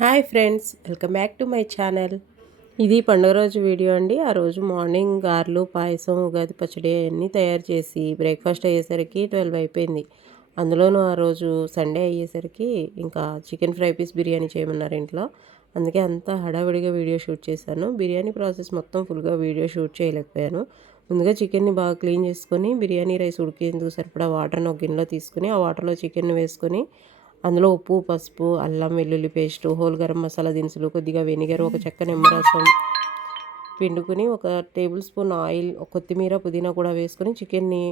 Hi friends, welcome back to my channel. ఇది పండుగ రోజు వీడియో అండి. ఆ రోజు మార్నింగ్ గారెలు, పాయసం, ఉగాది పచ్చడి అన్నీ తయారు చేసి బ్రేక్ఫాస్ట్ అయ్యేసరికి 12 అయిపోయింది. అందులోనూ ఆ రోజు సండే అయ్యేసరికి ఇంకా చికెన్ ఫ్రై పీస్ బిర్యానీ చేయమన్నారు ఇంట్లో. అందుకే అంతా హడావిడిగా వీడియో షూట్ చేశాను. బిర్యానీ ప్రాసెస్ మొత్తం ఫుల్గా వీడియో షూట్ చేయలేకపోయాను. ముందుగా చికెన్ని బాగా క్లీన్ చేసుకొని బిర్యానీ రైస్ ఉడికేందుకు సరిపడా వాటర్ని ఒక గిన్నెలో తీసుకుని ఆ వాటర్లో చికెన్ వేసుకొని అందులో ఉప్పు, పసుపు, అల్లం వెల్లుల్లి పేస్టు, హోల్ గరం మసాలా దినుసులు, కొద్దిగా వెనిగర్, ఒక చెక్క నిమ్మరసం పిండుకొని ఒక టేబుల్ స్పూన్ ఆయిల్, కొత్తిమీర, పుదీనా కూడా వేసుకొని చికెన్ని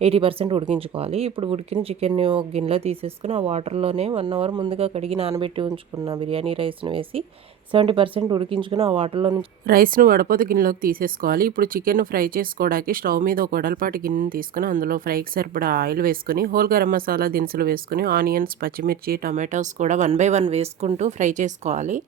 80% ఉడికించుకోవాలి. ఇప్పుడు ఉడికిన చికెన్ని ఒక గిన్నెలో తీసేసుకొని ఆ వాటర్లోనే 1 అవర్ ముందుగా కడిగి నానబెట్టి ఉంచుకున్న బిర్యానీ రైస్ను వేసి 70% ఉడికించుకుని ఆ వాటర్లో నుంచి రైస్ను వడపోత గిన్నెలోకి తీసేసుకోవాలి. ఇప్పుడు చికెన్ ఫ్రై చేసుకోవడానికి స్టవ్ మీద ఒక వెడల్పాటి గిన్నెని తీసుకుని అందులో ఫ్రైకి సరిపడా ఆయిల్ వేసుకుని హోల్ గరం మసాలా దినుసులు వేసుకుని ఆనియన్స్, పచ్చిమిర్చి, టమాటోస్ కూడా 1 బై 1 వేసుకుంటూ ఫ్రై చేసుకోవాలి.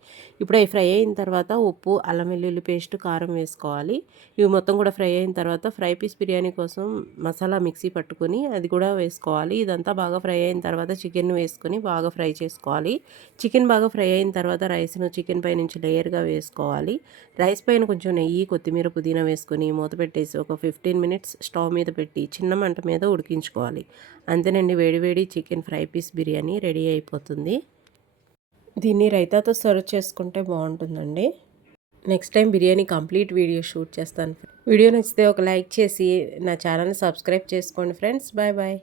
ఇప్పుడు అవి ఫ్రై అయిన తర్వాత ఉప్పు, అల్లం వెల్లుల్లి పేస్ట్, కారం వేసుకోవాలి. ఇవి మొత్తం కూడా ఫ్రై అయిన తర్వాత ఫ్రై పీస్ బిర్యానీ కోసం మసాలా మిక్సీ పట్టుకొని అది కూడా వేసుకోవాలి. ఇదంతా బాగా ఫ్రై అయిన తర్వాత చికెన్ వేసుకొని బాగా ఫ్రై చేసుకోవాలి. చికెన్ బాగా ఫ్రై అయిన తర్వాత రైస్ను చికెన్ పై నుంచి లేయర్గా వేసుకోవాలి. రైస్ పైన కొంచెం నెయ్యి, కొత్తిమీర, పుదీనా వేసుకొని మూత పెట్టేసి ఒక 15 మినిట్స్ స్టవ్ మీద పెట్టి చిన్న మంట మీద ఉడికించుకోవాలి. అంతేనండి, వేడివేడి chicken fry piece biryani ready అయిపోతుంది. దీన్ని రైతాతో సర్వ్ చేసుకుంటే బాగుంటుందండి. Next time biryani complete video shoot చేస్తాను. వీడియో నచ్చితే ఒక లైక్ చేసి నా ఛానల్ని సబ్స్క్రైబ్ చేసుకోండి ఫ్రెండ్స్. Bye bye.